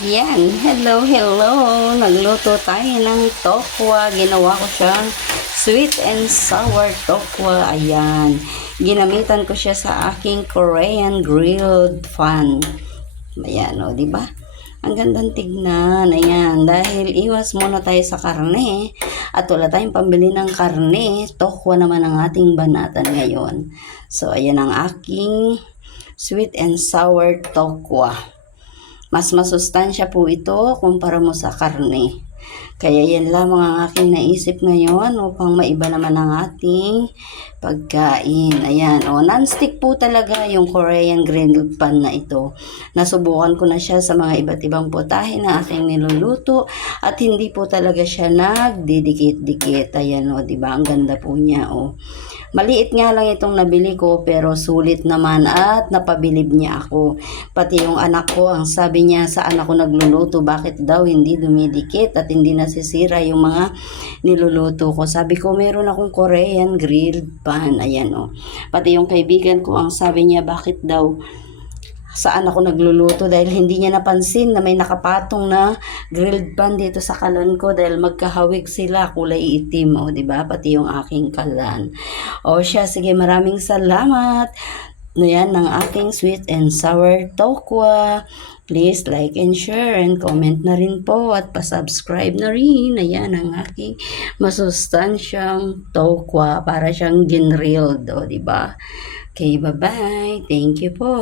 Yan, hello, hello. Nagluto tayo ng tokwa. Ginawa ko siyang sweet and sour tokwa. Ayan. Ginamitan ko siya sa aking Korean grilled pan. Ayan, o, di ba? Ang gandang tignan. Ayan, dahil iwas muna tayo sa karne at wala tayong pambili ng karne, tokwa naman ang ating banatan ngayon. So, ayan ang aking sweet and sour tokwa. Mas masustansya po ito kumpara mo sa karne. Kaya yan lamang ang aking naisip ngayon upang maiba naman ang ating pagkain. Ayan, o, non-stick po talaga yung Korean grilled pan na ito. Nasubukan ko na siya sa mga iba't ibang putahe na aking niluluto at hindi po talaga siya nagdidikit-dikit. Ayan, o, diba? Ang ganda po niya, o. Maliit nga lang itong nabili ko pero sulit naman at napabilib niya ako. Pati yung anak ko, ang sabi niya sa anak ko nagluluto, bakit daw hindi dumidikit at hindi nasisira yung mga niluluto ko. Sabi ko, meron akong Korean grilled pan. Ayan, o. Pati yung kaibigan ko, ang sabi niya, bakit daw saan ako nagluluto dahil hindi niya napansin na may nakapatong na grilled pan dito sa kalan ko dahil magkahawig sila, kulay itim, o, di ba? Pati yung aking kalan. O siya, sige, maraming salamat. Yan ng aking sweet and sour tokwa. Please like and share and comment na rin po at pa-subscribe na rin. Ayan ang aking masustansyang tokwa para siyang ginrilled, o, di ba? Okay, bye-bye. Thank you po.